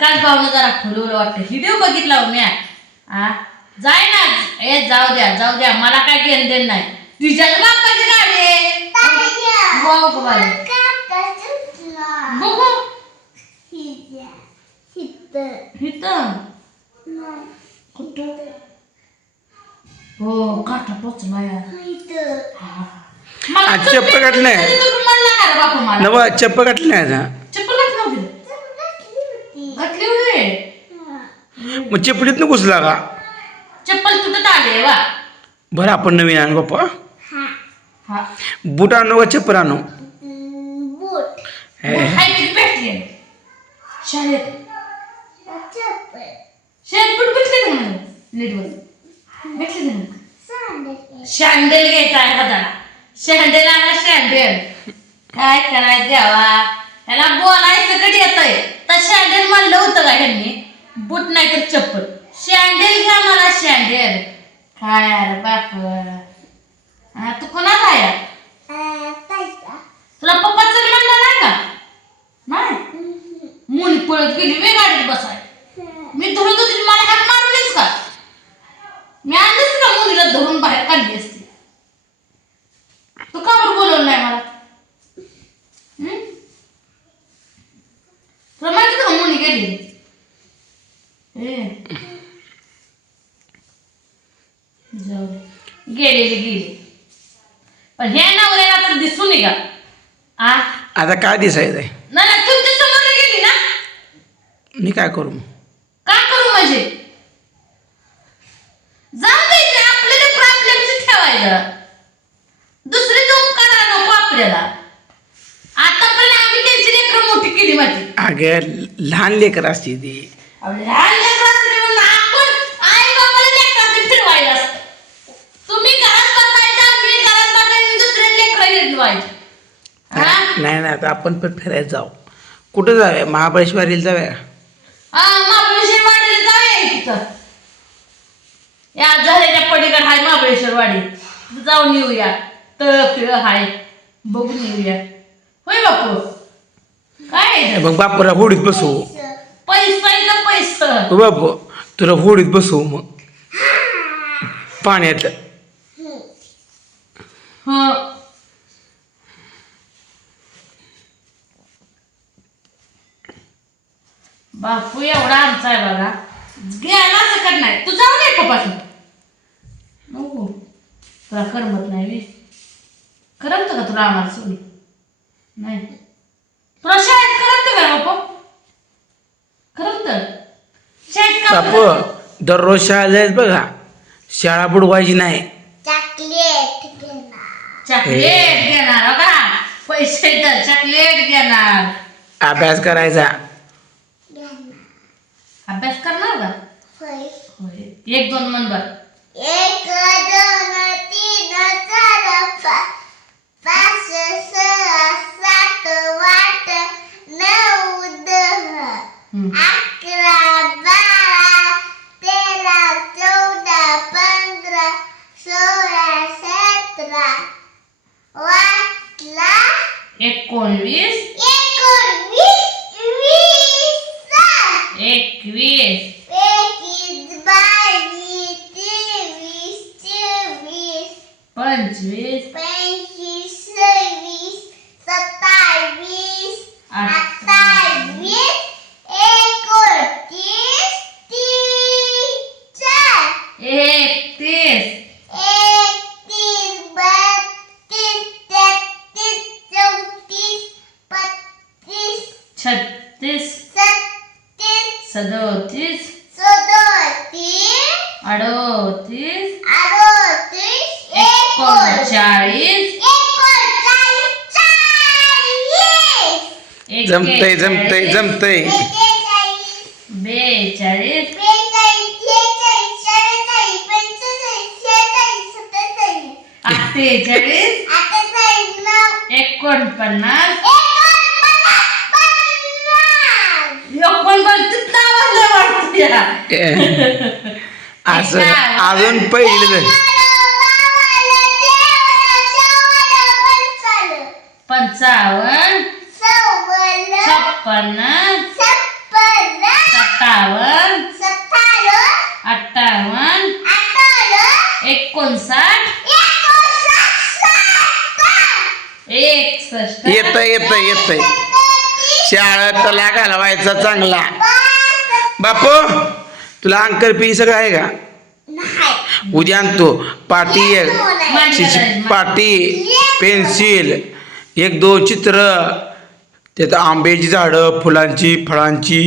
काच भावनं जरा फुलवलं वाटतं. व्हिडिओ बघितला हो म्या आ? जाय ना. ए जाऊ द्या जाऊ द्या. मला काय घेणं देणं नाही. तुझ्याच बाप्पाची गाडी आहे. वाव गं बाई. बघू इथं. कुठं? हो काटा पोचला यार मला चप्पल चप्पल घातली नाही. कधी तर म्हणला ना रे बापा मला? नव चप्प घातली नाही ना चप्पल घातली नव्हती घातली होती मग चपलीत घुसला का? चप्पल तुटत आले वा. बरं आपण नवीन आणू बाप्पा हा. बूट आणू का चप्पल आणू? हे, हाय किती भेटली? शाळेत. शाळेत कुठे भेटले का मला नीटवर. भेटले का शँडल घ्यायचा. आहे हाताला शँडल आणा शँडल काय करायचं द्यावा त्याला बोलायचं कधी येतंय? तर शँडल म्हणलं होतं का ह्यांनी? बूट नाही तर चप्पल. शँडल घ्या मला शँडल काय अरे बाप हा, तू कोणाला आहे? तुला पप्पा चल म्हणलं नाही का? नाही? मुली पळत गेली वे गाडीत बसाय मी धरत होती मला हात मारलीस का? मी आणलीच का मुलीला धरून बाहेर काढली असती तू का बरं बोलवलं नाही मला हं? तुला माहिती का मुली गेली ए जाऊ दे. गेलेली गेली पण ह्या नवऱ्याला तर दिसून का आ? आता काय दिसायचं आहे नाही नाही, तुमच्यासमोर गेली ना? मी काय करू? काय करू म्हणजे? जाऊ द्यायचे प्रॉब्लेमच ठेवायचं दुसरे करा नको आपल्याला. आतापर्यंत आम्ही त्यांची लेकरं मोठी केली माझी. अगं लहान लेकर असते ती. लहान लेकरं असली म्हणून आपण आई बाबाला लेकरांनी फिरवायला असतं तुम्ही घरात बसायचं मी घरात बसायचं दुसरे हा? नाही आता आपण पण फिरायला जाऊ. कुठं जाऊया? महाबळेश्वरीला जाऊया? हा महाबळेश्वर वाडीला जाऊया तिथं. या झऱ्याच्या पलीकडे हाय महाबळेश्वर वाडी जाऊन येऊया. तळ फिळ हाय. बघून येऊया. होय बापू? काय आहे? मग बापूला होडीत बसवू. पैसाचं पैसा. हो बापू तुला होडीत बसवू मग. पाण्यात. ह. बापू एवढा आमचा आहे बघा. गेला सकट नाही. तू जाऊ नये कपासून नको. तुला करमत नाही बे. करमत का तुला आम्हाला सोडी नाही. तुला शाळेत करमत का बापू करमत. शाळेत का बापू दररोज शाळा जायचं बघा. शाळा बुडवायची नाही. चॉकलेट घेणार हो का? पैसे तर चॉकलेट घेणार. अभ्यास करायचा. अभ्यास करणार का होय. एक दोन मन बर. एक दोन तीन चार पाच. quiz जमतय जमतय जमतय. एक्केचाळीस बेचाळीस. अठ्ठेचाळीस. एकोणपन्नास. एकोणपन्नास. असं अजून पहिलं पंचावन्न. छप्पन्न सत्तावन्न. अठ्ठावन्न. एकोणसाठ. एकसष्ट. येत शाळेतला घालवायचा चांगला. बापू तुला अंकल पी सगळं आहे का? उद्या आणतो. पाटी एक पाटी पेन्सिल एक दोन चित्र. त्यात आंब्याची झाडं फुलांची फळांची.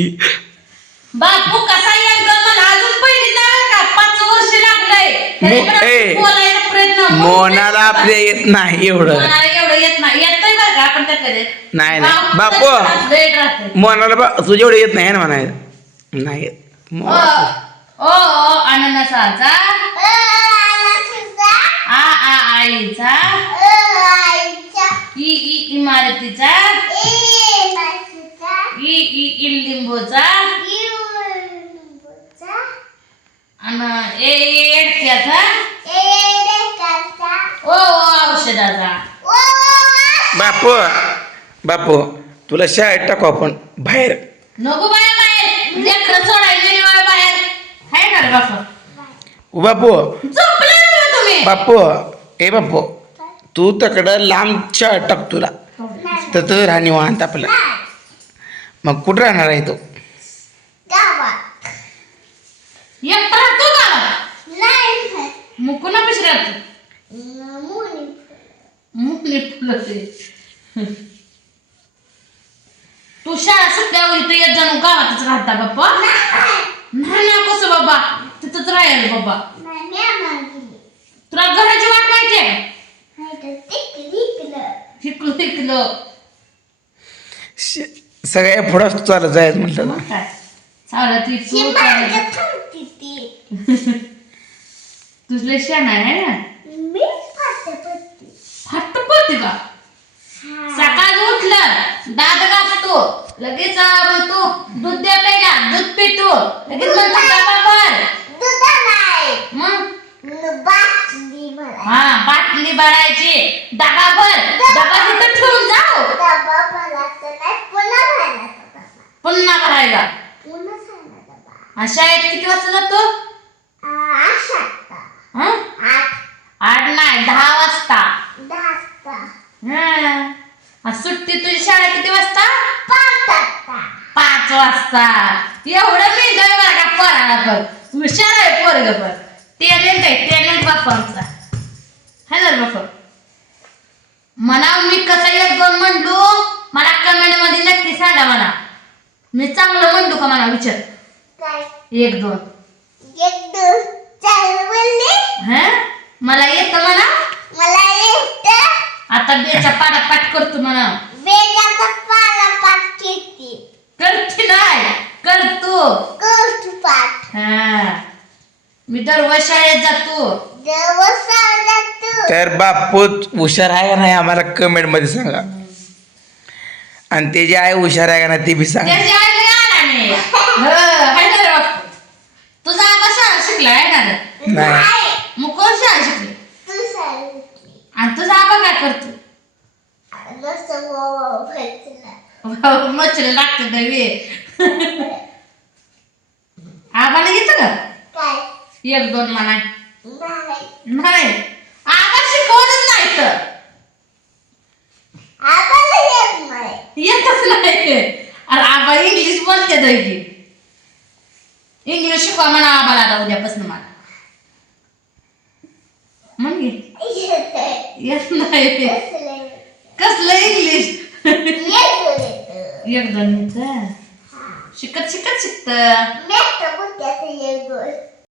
बापू कसा एकदम मला अजून पहिली नाही का? पाच वर्ष लागलंय. तरी मो- पण ए, बोलायचा प्रयत्न मोनाला आपल्या येत नाही एवढं. मोनाला एवढं येत नाही. येतंय बरं का आपण त्याकडे? नाही, नाही. बापू. लेट राहते मोनाला बा तुझं एवढं येत नाही ना म्हणायचं नाही येत. ओ मोनाला. ओ ओ अननसाचा आ आ आईचा. ई ई इमारतीचा. आणि ए एडक्याचा ओ ओ औषधाचा बापू बापू तुला शाळेत टाकू आपण बाहेर नको बाया बाहेर लेकरं सोडायला बाया बाहेर हाय ना रे बापा बापू झोपले ना तुम्ही बापू ए बापू तू तकडं लांब शाळेत टाक तुला तर तर राहणी वाहन आपलं मग कुठं राहणार आहे तो? एकटा राहतो का? मग कुणा पिशी राहतो मुकली फुलं ते. तू शाळा सुटल्यावर इथं येत जाणू गावातच राहता बाप्पा नाही. ना कसं बाबा? तिथंच राहायला बाबा. तुला घराची वाट माहितीये इकडं इकडं श- सगळ्या पुढं चालत जायचं म्हटलं ना. काय? चालत ती तू चालत. तुझले शान आहे ना? हट्ट पडते का? सकाळी उठलं दात घासतो लगेच अं, म्हणतो दूध द्या प्यायला दूध पितो. लगेच म्हणतो डबा भर मग? हा बाटली भरायची. डबा भर डबा तिथं ठेवून जाऊ पुन्हा भरायला आणि शाळेत किती वाजता जातो? हा? आठ. नाही दहा वाजता. हा. सुट्टी तुझी शाळा किती वाजता? पाच वाजता. एवढं मी गय बरं का पोराला पण. हुशार आहे पोरग पण. टॅलेंट आहे टॅलेंट बापा आमचा है ना रे बापा. म्हणा मी कसं एक दोन म्हणलो मला कमेंटमध्ये नक्की सांगा मला मी चांगलं म्हणलो का मला विचार? एक दोन. हा? मला येतं म्हणा. मला येतं आता बेचा पाडा पाठ करतो म्हणा. बेगाचा पाला पाठ किती करते नाही. करतो. गोष्ट पाठ हा. मी दररोज शाळेत जातो. दिवस जातो तर बापू हुशार आहे का नाही आम्हाला कमेंटमध्ये सांगा. आणि ते जे आहे हुशार आहे का नाही ते बी सांगा. त्याची आई लय अडाणी आहे. हो, हाय ना रे बापू? तुझा आबा शाळा शिकला आहे ना रे? नाही. मग कोण शाळा शिकली? आणि तुझा आबा काय करतो? मच्छर लागतं दवी आबाला घेतं का? काय? एक दोन म्हणा नाही. नाही. आबा शिकवतच नाही तर येतच नाही. अरे आबा इंग्लिश बोलते दैकी इंग्लिश शिकवा म्हणा आम्हाला आता उद्यापासून मला म्हणजे येत येत नाही कसलं कसलं इंग्लिश? एक दोन शिकत शिकत शिकत.